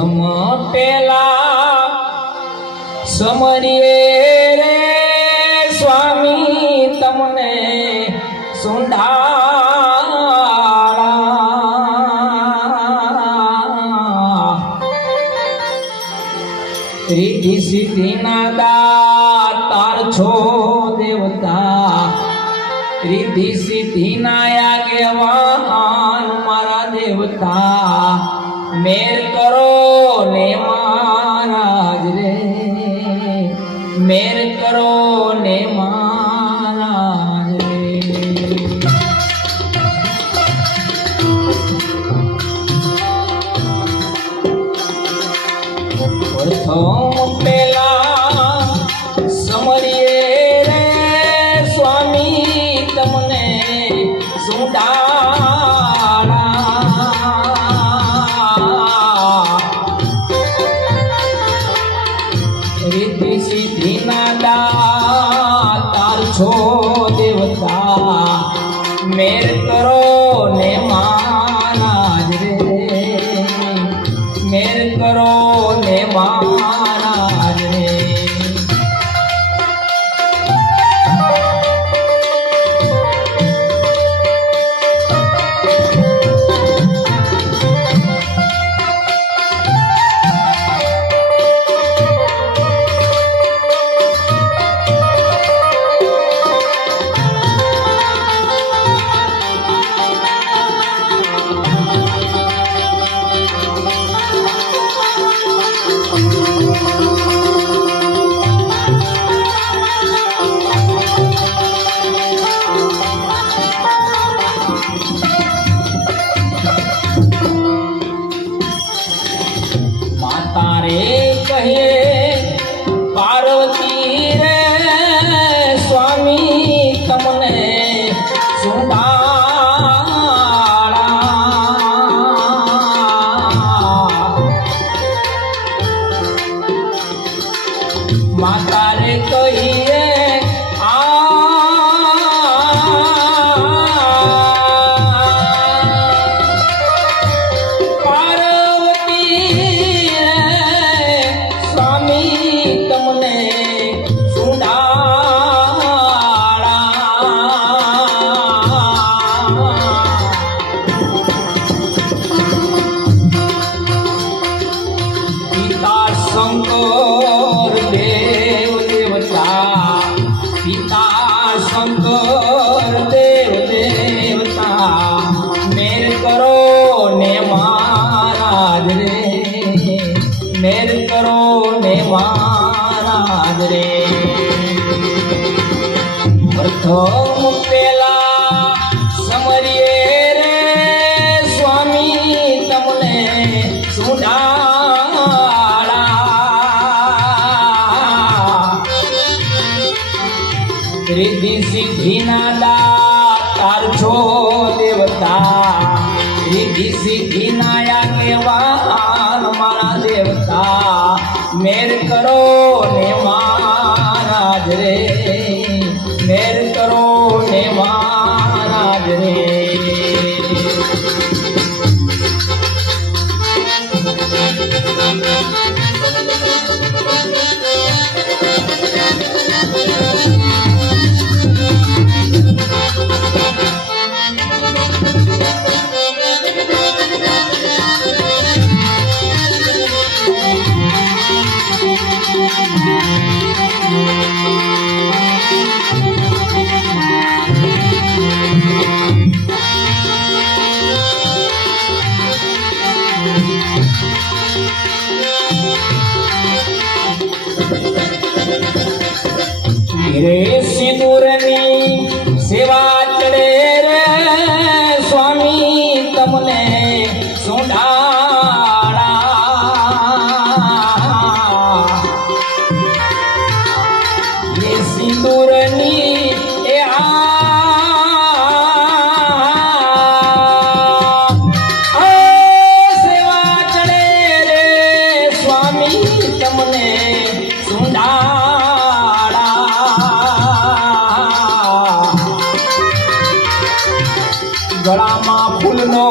પ્રથમ પેલા સમરીએ રે સ્વામી તમને સુંડાળા રીતિ સિદ્ધિના દાતાર છો દેવતા. રીતિ સિદ્ધિના આગેવાન મારા દેવતા. મેર કરો ને મહારાજ રે. મેર કરો ને મહારાજ પ્રથમ પેલા સમરીએ રે સ્વામી તમને સુડાળા સુંડાળા રે પ્રથમ પેલા સમરીએ રે સ્વામી તમને સુડાળા રિદ્ધિ સિદ્ધિના દાતાર છો દેવતા. રીતિ સિદ્ધિના આગેવાન મારા દેવતા મેર કરો ને મહારાજ રે. રે સિંદૂરની સેવા ચડે રે સ્વામી તમને સુડાળા રે સિંદૂરની ગળામાં ફૂલનો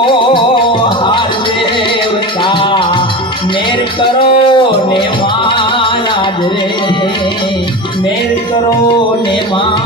હાર દેવતા મેર કરો ને મારા રે મેર કરો ને મહારાજ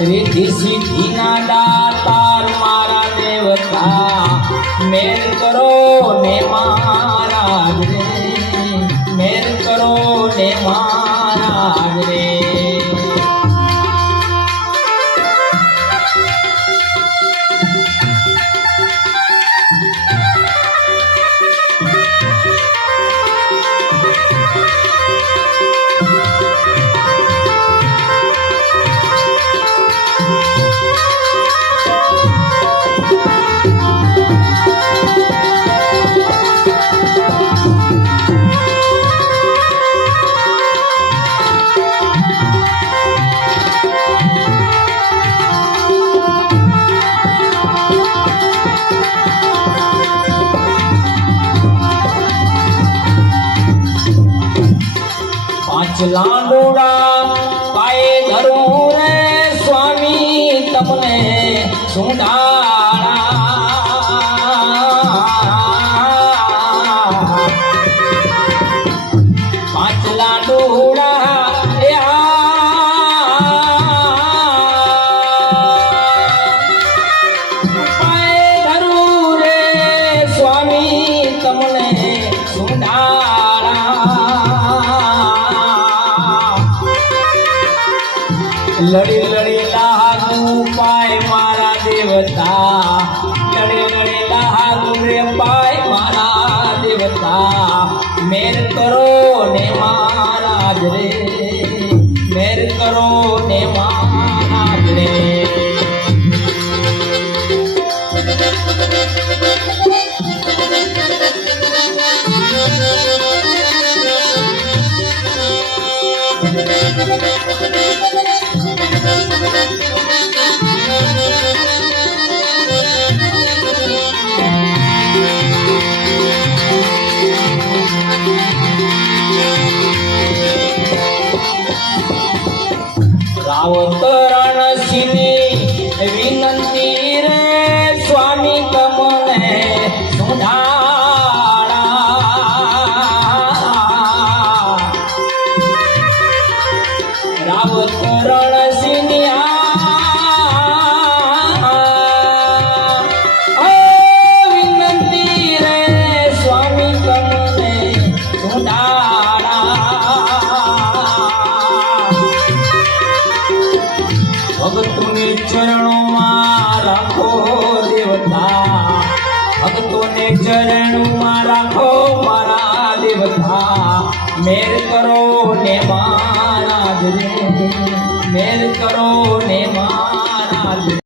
રીતિ સિદ્ધિના દાતાર મારા દેવતા મેર કરો ને મારા મેર કરો ને મારા પાંચ લાંડોડા પાયે ધરું રે સ્વામી તમને સુંડાળા પાય મારા દેવતા. લડી લડી લાગુ રે પાય મારા દેવતા. મેર કરો ને મહારાજ રે. ચરણોમાં રાખો દેવતા. ભક્તોને ચરણોમાં રાખો મારા દેવતા. મેર કરો ને મારા મેર કરો ને મહારાજ